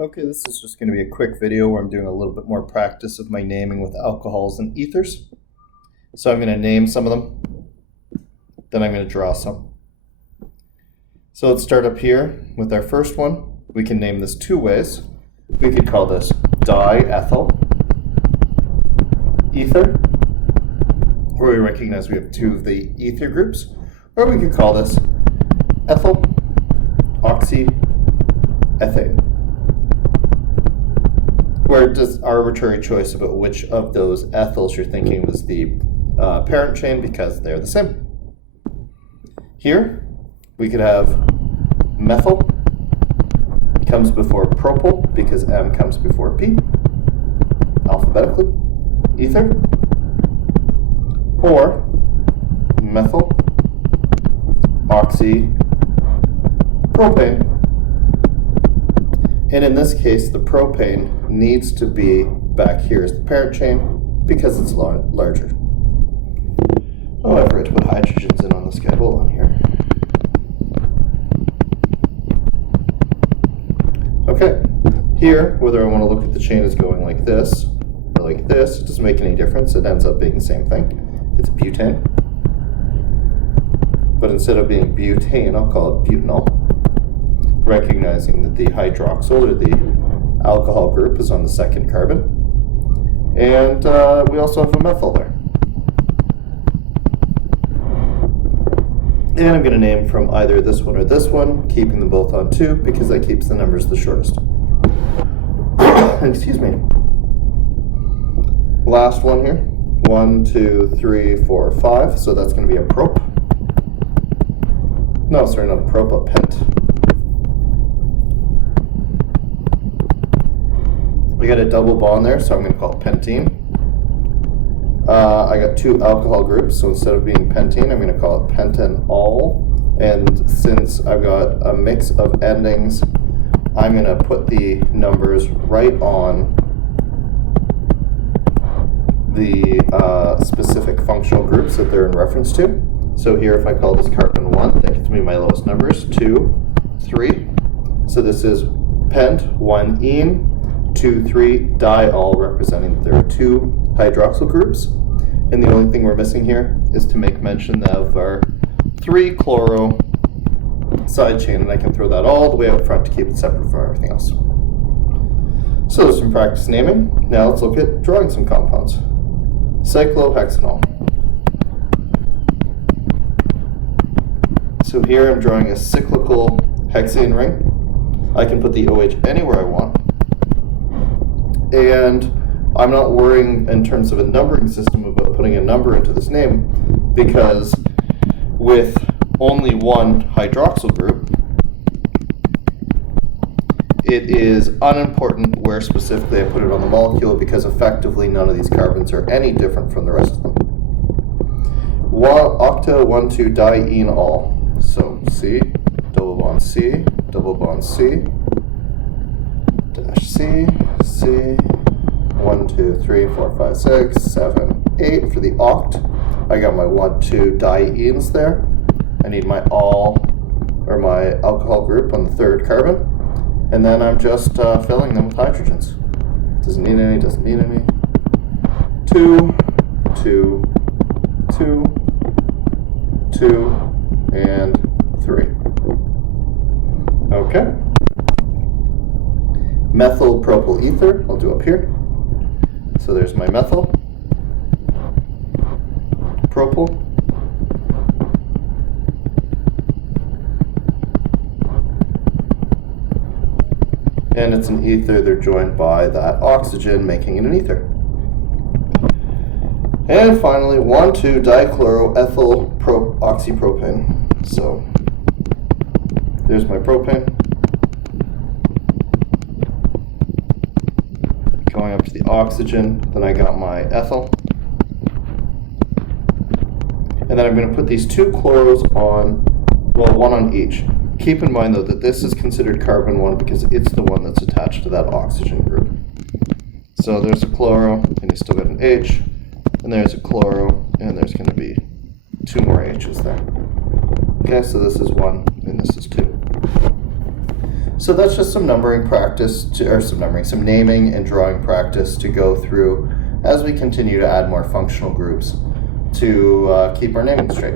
Okay, this is just going to be a quick video where I'm doing a little bit more practice of my naming with alcohols and ethers. So I'm going to name some of them, then I'm going to draw some. So let's start up here with our first one. We can name this two ways. We could call this diethyl ether, where we recognize we have two of the ether groups, or we could call this ethyl oxyethane, where it does arbitrary choice about which of those ethyls you're thinking was the parent chain because they're the same. Here, we could have methyl comes before propyl because M comes before P, alphabetically, ether, or methyl oxypropane. And in this case, the propane needs to be back here as the parent chain because it's larger. Oh, I forgot to put hydrogens in on this guy. Hold on here. Okay, here, whether I want to look at the chain as going like this or like this, it doesn't make any difference. It ends up being the same thing. It's butane. But instead of being butane, I'll call it butanol, recognizing that the hydroxyl or the alcohol group is on the second carbon. And we also have a methyl there. And I'm going to name from either this one or this one, keeping them both on 2 because that keeps the numbers the shortest. Excuse me. Last one here. 1, 2, 3, 4, 5. So that's going to be a prop. No, sorry, not a prop, a pent. We got a double bond there, so I'm going to call it pentene. I got 2 alcohol groups, so instead of being pentene, I'm going to call it pentanol. And since I've got a mix of endings, I'm going to put the numbers right on the specific functional groups that they're in reference to. So here, if I call this carbon 1, that gets me my lowest numbers, 2, 3. So this is pent, 1 ene, 2, 3 diol, representing that there are 2 hydroxyl groups. And the only thing we're missing here is to make mention of our 3 chloro side chain, and I can throw that all the way out front to keep it separate from everything else. So there's some practice naming. Now let's look at drawing some compounds. Cyclohexanol. So here I'm drawing a cyclical hexane ring. I can put the OH anywhere I want. And I'm not worrying in terms of a numbering system about putting a number into this name because with only one hydroxyl group, it is unimportant where specifically I put it on the molecule because effectively none of these carbons are any different from the rest of them. Octa 1,2 dienol. So C, double bond C, double bond C, dash C, C, 1, 2, 3, 4, 5, 6, 7, 8 for the oct. I got my 1, 2 dienes there. I need my my alcohol group on the third carbon. And then I'm just filling them with hydrogens. Doesn't need any, doesn't need any. 2, 2, 2, 2, and 3. Okay. Methyl propyl ether, I'll do up here. So there's my methyl, propyl, and it's an ether. They're joined by that oxygen, making it an ether. And finally, 1, 2 dichloroethyl oxypropane. So there's my propane. Going up to the oxygen, then I got my ethyl. And then I'm going to put these 2 chloros on, well, 1 on each. Keep in mind though that this is considered carbon 1 because it's the one that's attached to that oxygen group. So there's a chloro, and you still got an H, and there's a chloro, and there's going to be 2 more H's there. Okay, so this is 1 and this is 2. So that's just some numbering practice, some naming and drawing practice to go through as we continue to add more functional groups to keep our naming straight.